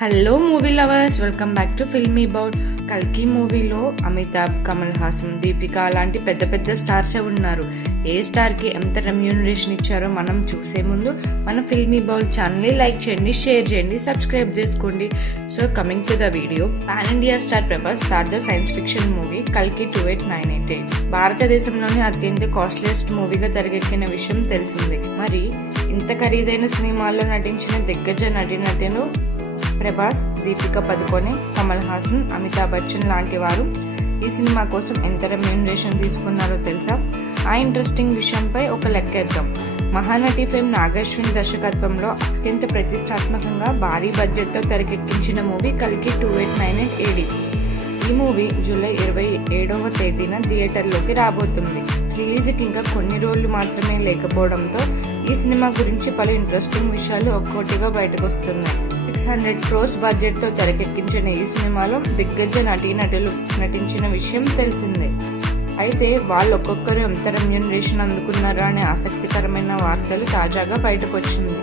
Hello movie lovers, welcome back to filmy bowl. కల్కి మూవీలో అమితాబ్, కమల్ హాసన్, దీపిక అలాంటి పెద్ద పెద్ద స్టార్సే ఉన్నారు. ఏ స్టార్కి ఎంత రెమ్యూనరేషన్ ఇచ్చారో మనం చూసే ముందు మన ఫిల్మీ బౌల్ ఛానల్ని లైక్ చేయండి, షేర్ చేయండి, సబ్స్క్రైబ్ చేసుకోండి. So coming to the video, pan India star Prabhas తాజా సైన్స్ ఫిక్షన్ మూవీ కల్కి 28988 భారతదేశంలోని అత్యంత కాస్ట్లీయెస్ట్ మూవీగా తెరకెక్కిన విషయం తెలిసింది. మరి ఇంత ఖరీదైన సినిమాల్లో నటించిన దిగ్గజ నటీనటులు ప్రభాస్, దీపిక పదుకొనే, కమల్ హాసన్, అమితాబ్ బచ్చన్ లాంటి వారు ఈ సినిమా కోసం ఎంత రెమ్యూనరేషన్ తీసుకున్నారో తెలుసా? ఆ ఇంట్రెస్టింగ్ విషయంపై ఒక లెక్కేద్దాం. మహానటి ఫేమ్ నాగశ్విన్ దర్శకత్వంలో అత్యంత ప్రతిష్టాత్మకంగా భారీ బడ్జెట్తో తెరకెక్కించిన మూవీ కల్కి 28988 AD. ఈ మూవీ జూలై 27వ తేదీన థియేటర్లోకి రాబోతుంది. రిలీజ్కి ఇంకా కొన్ని రోజులు మాత్రమే లేకపోవడంతో ఈ సినిమా గురించి పలు ఇంట్రెస్టింగ్ విషయాలు ఒక్కోటిగా బయటకు వస్తున్నాయి. 600 crores బడ్జెట్తో తెరకెక్కించిన ఈ సినిమాలో దిగ్గజ నటీనటులు నటించిన విషయం తెలిసిందే. అయితే వాళ్ళు ఒక్కొక్కరు ఎంత రెమ్యూనరేషన్ అందుకున్నారా అనే ఆసక్తికరమైన వార్తలు తాజాగా బయటకు వచ్చింది.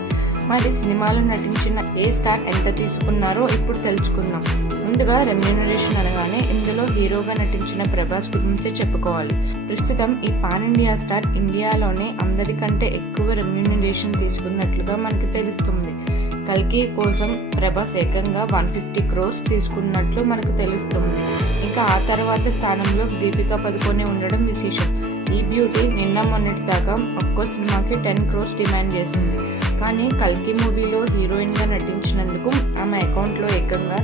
మరి సినిమాలో నటించిన ఏ స్టార్ ఎంత తీసుకున్నారో ఇప్పుడు తెలుసుకుందాం. ముందుగా రెమ్యూనరేషన్ అనగానే ఇందులో హీరోగా నటించిన ప్రభాస్ గురించే చెప్పుకోవాలి. ప్రస్తుతం ఈ పాన్ ఇండియా స్టార్ ఇండియాలోనే అందరికంటే ఎక్కువ రెమ్యూనరేషన్ తీసుకున్నట్లుగా మనకి తెలుస్తుంది. కల్కి కోసం ప్రభాస్ ఏకంగా 150 crores తీసుకున్నట్లు మనకు తెలుస్తుంది. ఇంకా ఆ తర్వాత స్థానంలో దీపిక పదుకొనే ఉండడం విశేషం. ఈ బ్యూటీ నిన్న మొన్నటి దాకా ఒక్కో సినిమాకి 10 crores డిమాండ్ చేసింది. కానీ కల్కి మూవీలో హీరోయిన్గా నటించినందుకు ఆమె అకౌంట్లో ఏకంగా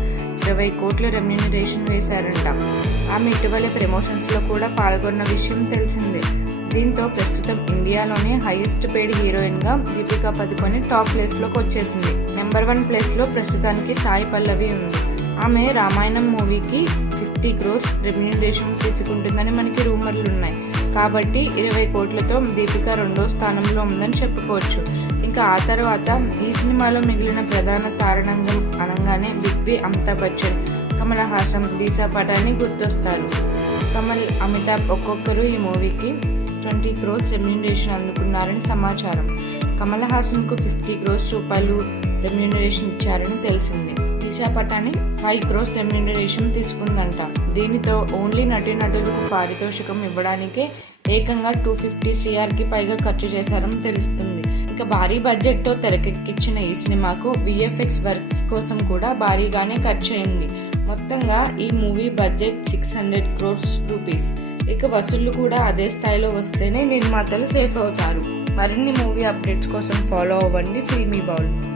20 కోట్ల రెమ్యూనరేషన్ వేశారంట. ఆమె ఇటీవల ప్రమోషన్స్లో కూడా పాల్గొన్న విషయం తెలిసిందే. దీంతో ప్రస్తుతం ఇండియాలోనే హైయెస్ట్ పెయిడ్ హీరోయిన్గా దీపిక పదుకొనే టాప్ ప్లేస్లోకి వచ్చేసింది. నెంబర్ 1 ప్లేస్లో ప్రస్తుతానికి సాయి పల్లవి ఉంది. ఆమె రామాయణం మూవీకి 50 crores రెమ్యూనరేషన్ తీసుకుంటుందని మనకి రూమర్లు ఉన్నాయి. కాబట్టి 20 కోట్లతో దీపిక 2వ స్థానంలో ఉందని చెప్పుకోవచ్చు. ఇంకా ఆ తర్వాత ఈ సినిమాలో మిగిలిన ప్రధాన తారాగణం అనగానే బిగ్ బి, అమితాబ్ బచ్చన్, కమల్ హాసన్, దిశా పటాని గుర్తొస్తారు. కమల్, అమితాబ్ ఒక్కొక్కరు ఈ మూవీకి 20 crores రెమ్యూనరేషన్ అందుకున్నారని సమాచారం. కమల్ హాసన్కు 50 crores రూపాయలు రెమ్యూనరేషన్ ఇచ్చారని తెలిసింది. Disha Patani 5 crores remuneration తీసుకుందంట. దీనితో ఓన్లీ నటీనటులకు పారితోషికం ఇవ్వడానికే ఏకంగా 250 crores పైగా ఖర్చు చేశారని తెలుస్తుంది. ఇంకా భారీ బడ్జెట్తో తెరకెక్కించిన ఈ సినిమాకు VFX వర్క్స్ కోసం కూడా భారీగానే ఖర్చు అయింది. మొత్తంగా ఈ మూవీ బడ్జెట్ 600 crores రూపీస్. ఇక వసూళ్లు కూడా అదే స్థాయిలో వస్తేనే నిర్మాతలు సేఫ్ అవుతారు. మరిన్ని మూవీ అప్డేట్స్ కోసం ఫాలో అవ్వండి ఫిల్మీ బౌల్.